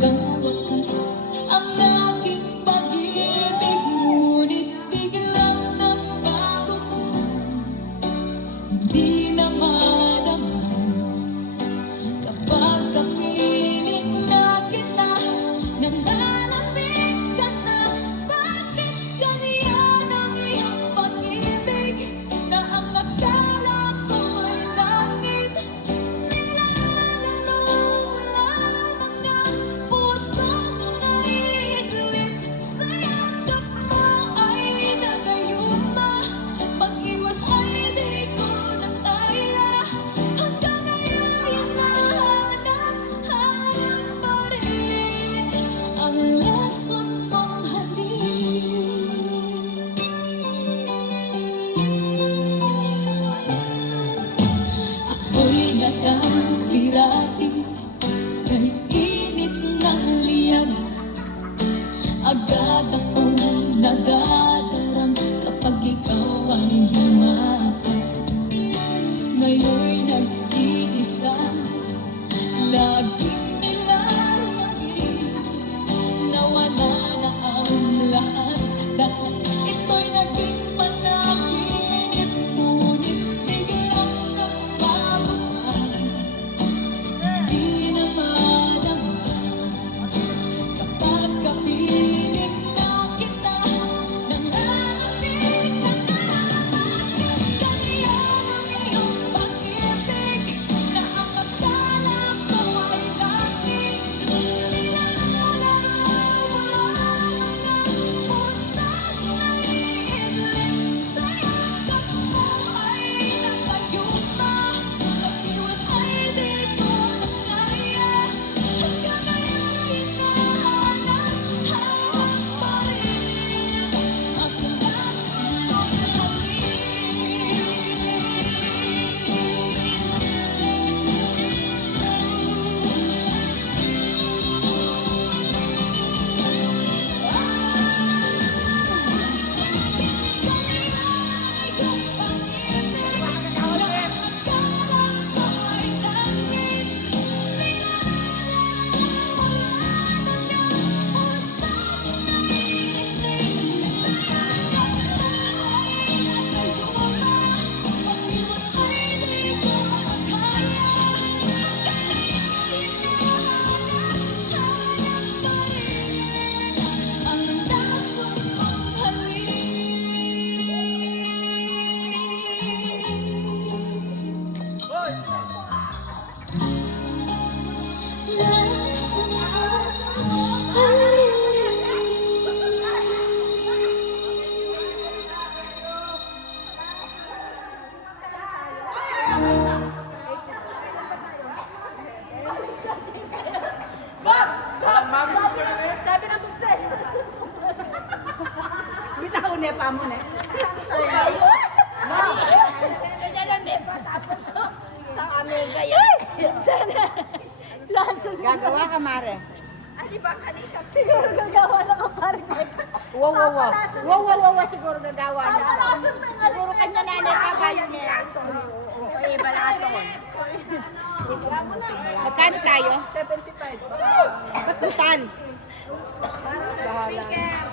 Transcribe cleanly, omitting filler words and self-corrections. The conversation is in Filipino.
hanggang wakas ang aking pag-ibig, ngunit biglang nagbago ko, hindi na madama kapag kapiling na kita, nananamig ka na. Bakit ganyan ang iyong pag-ibig na ang akala ko ay langit? Nilalaro lamang ang pusong naiidlip sa yakap mo ay nagayuma. Pag-iwas ay di ko na kaya, hanggang ngayon hinahanap pa rin ang rason mong halik. Ako'y nakahirati kay init ng liyab, agad akong nagadarang kapag ikaw ay humapit. Ngayon'y nag-iisa, laging nilalangin, nawala na ang lahat. Lahat ito'y naging panaginip, ngunit biglang nagbabago, di na madama kapag kapiling na kita, nananamig ka na. Bakit ganyan ang iyong pag-ibig na ang akala ko ay langit? Nilalaro lamang ang pusong naiidlip sa yakap mo ay nagayuma. Pag-iwas ay di ko na kaya, hanggang ngayon hinahanap pa rin ang rason mong halik. Sabi ng buksan. Bitaw niya pa mo na. Tapos sa Amerika yan. Gagawa ka, Mare. Ay, ba kanina? Siguro gagawa na ka, Mare. Wow, wow, wow. Wow, wow, wow, wow, siguro gagawa niya. Siguro kanya nanay pa kayo niya. Okay, balason. Magkano tayo? 75. Total. Speaker.